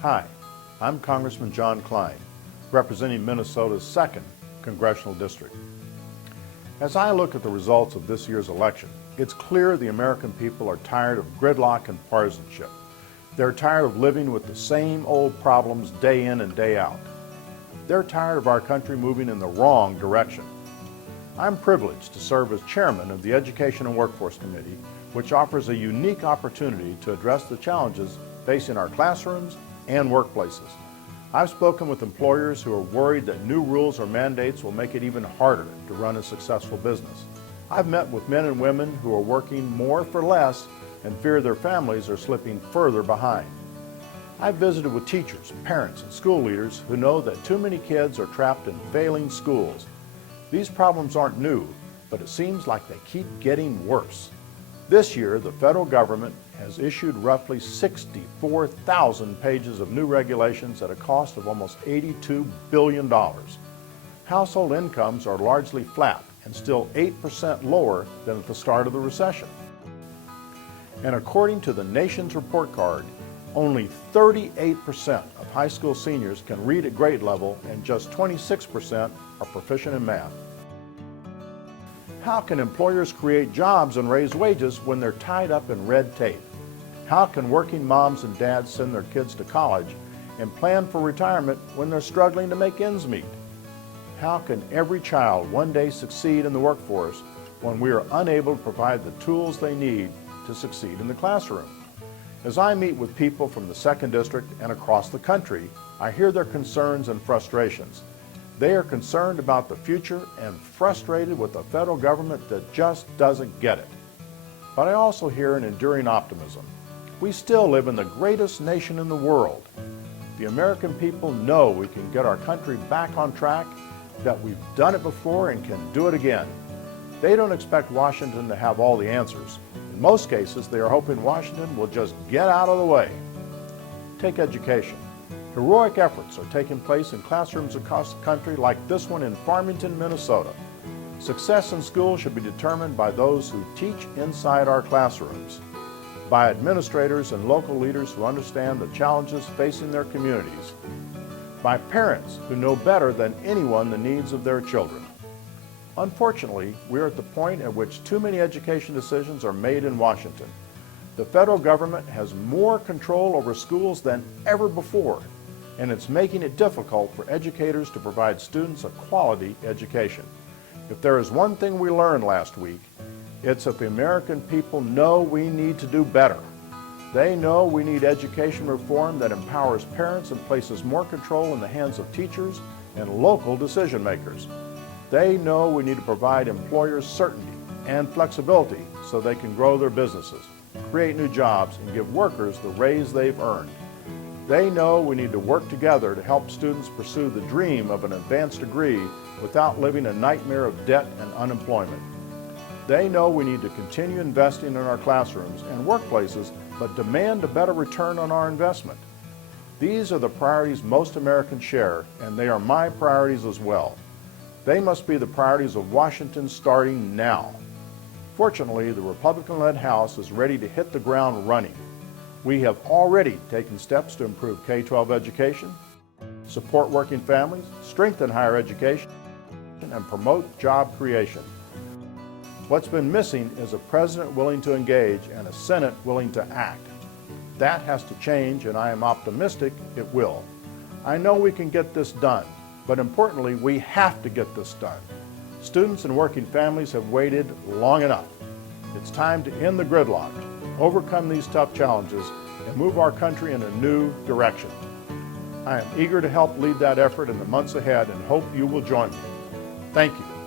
Hi, I'm Congressman John Kline, representing Minnesota's 2nd Congressional District. As I look at the results of this year's election, it's clear the American people are tired of gridlock and partisanship. They're tired of living with the same old problems day in and day out. They're tired of our country moving in the wrong direction. I'm privileged to serve as chairman of the Education and Workforce Committee, which offers a unique opportunity to address the challenges facing our classrooms and workplaces. I've spoken with employers who are worried that new rules or mandates will make it even harder to run a successful business. I've met with men and women who are working more for less and fear their families are slipping further behind. I've visited with teachers, parents, and school leaders who know that too many kids are trapped in failing schools. These problems aren't new, but it seems like they keep getting worse. This year, the federal government has issued roughly 64,000 pages of new regulations at a cost of almost $82 billion. Household incomes are largely flat and still 8% lower than at the start of the recession. And according to the nation's report card, only 38% of high school seniors can read at grade level and just 26% are proficient in math. How can employers create jobs and raise wages when they're tied up in red tape? How can working moms and dads send their kids to college and plan for retirement when they're struggling to make ends meet? How can every child one day succeed in the workforce when we are unable to provide the tools they need to succeed in the classroom? As I meet with people from the 2nd District and across the country, I hear their concerns and frustrations. They are concerned about the future and frustrated with a federal government that just doesn't get it. But I also hear an enduring optimism. We still live in the greatest nation in the world. The American people know we can get our country back on track, that we've done it before and can do it again. They don't expect Washington to have all the answers. In most cases, they are hoping Washington will just get out of the way. Take education. Heroic efforts are taking place in classrooms across the country like this one in Farmington, Minnesota. Success in school should be determined by those who teach inside our classrooms, by administrators and local leaders who understand the challenges facing their communities, by parents who know better than anyone the needs of their children. Unfortunately, we are at the point at which too many education decisions are made in Washington. The federal government has more control over schools than ever before, and it's making it difficult for educators to provide students a quality education. If there is one thing we learned last week, it's that the American people know we need to do better. They know we need education reform that empowers parents and places more control in the hands of teachers and local decision makers. They know we need to provide employers certainty and flexibility so they can grow their businesses, create new jobs, and give workers the raise they've earned. They know we need to work together to help students pursue the dream of an advanced degree without living a nightmare of debt and unemployment. They know we need to continue investing in our classrooms and workplaces, but demand a better return on our investment. These are the priorities most Americans share, and they are my priorities as well. They must be the priorities of Washington starting now. Fortunately, the Republican-led House is ready to hit the ground running. We have already taken steps to improve K-12 education, support working families, strengthen higher education, and promote job creation. What's been missing is a president willing to engage and a Senate willing to act. That has to change, and I am optimistic it will. I know we can get this done, but importantly, we have to get this done. Students and working families have waited long enough. It's time to end the gridlock, overcome these tough challenges, and move our country in a new direction. I am eager to help lead that effort in the months ahead and hope you will join me. Thank you.